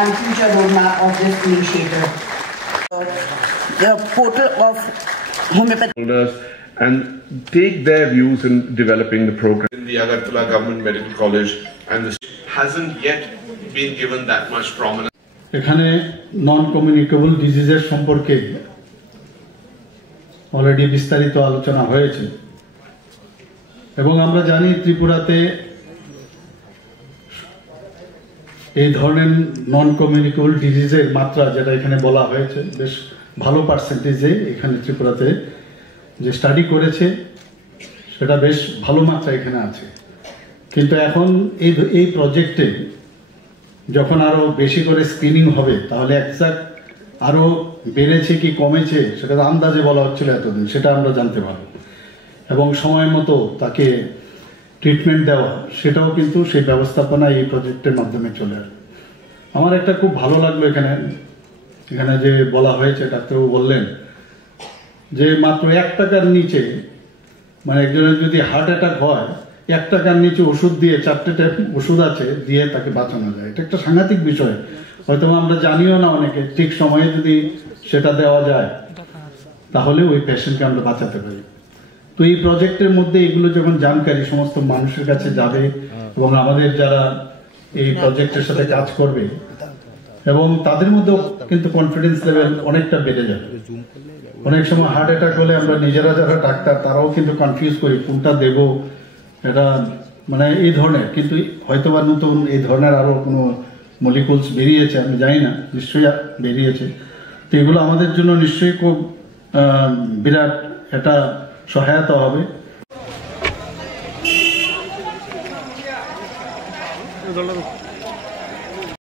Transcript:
and future roadmap of this initiative. The portal of homeopathy and take their views in developing the program. In the Agartala Government Medical College and this hasn't yet been given that much prominence. এখানে non communicable ডিজিজের সম্পর্কে already বিস্তারিত আলোচনা হয়েছে এবং আমরা জানি ত্রিপুরাতে এই ধরনের নন কমিউনিকেবল ডিজিজের মাত্রা যেটা এখানে বলা হয়েছে বেশ ভালো পার্সেন্টেজে এখানে ত্রিপুরাতে যে স্টাডি করেছে সেটা বেশ ভালো মাত্রা এখানে আছে কিন্তু এখন এই প্রজেক্টে যখন আরো বেশি করে স্ক্রিনিং হবে তাহলে এক্সাক্ট আরো বেড়েছে কি কমেছে সেটা আন্দাজে বলা হচ্ছিল এতদিন সেটা আমরা জানতে পারবো এবং সময় মতো তাকে ট্রিটমেন্ট দেওয়া সেটাও কিন্তু সেই ব্যবস্থাপনা এই প্রজেক্টের মাধ্যমে চলে আসবে আমার একটা খুব ভালো লাগলো এখানে যে বলা হয়েছে ডাক্তারবাবু বললেন যে মাত্র 1 টাকার নিচে মানে একজনের যদি হার্ট অ্যাটাক হয় 1 টাকার নিচে ওষুধ দিয়ে 4টে টাইপ ওষুধ আছে দিয়ে তাকে বাঁচানো যায় এটা একটা সাংঘাতিক বিষয় হয়তো আমরা জানিও না অনেকে ঠিক সময়ে যদি সেটা দেওয়া যায় তাহলে ওই পেশেন্টকে আমরা বাঁচাতে পারি তো এই প্রজেক্টের মধ্যে এগুলো যখন জানকারি সমস্ত মানুষের কাছে যাবে এবং আমাদের যারা এই প্রজেক্টের সাথে কাজ করবে এবং তাদের মধ্যেও কিন্তু কনফিডেন্স লেভেল অনেকটা বেড়ে যাবে অনেক সময় হার্ট অ্যাটাক হলে আমরা নিজেরা যারা ডাক্তার তারাও কিন্তু কনফিউজ করি কোনটা দেব এটা মানে এই ধরনের কিন্তু হয়তোবা নতুন এই ধরনের আরো কোনো মলিকুলস বেরিয়েছে আমি জানি না নিশ্চয়ই বেরিয়েছে তো এগুলো আমাদের জন্য নিশ্চয়ই খুব বিরাট একটা সহায়তা হবে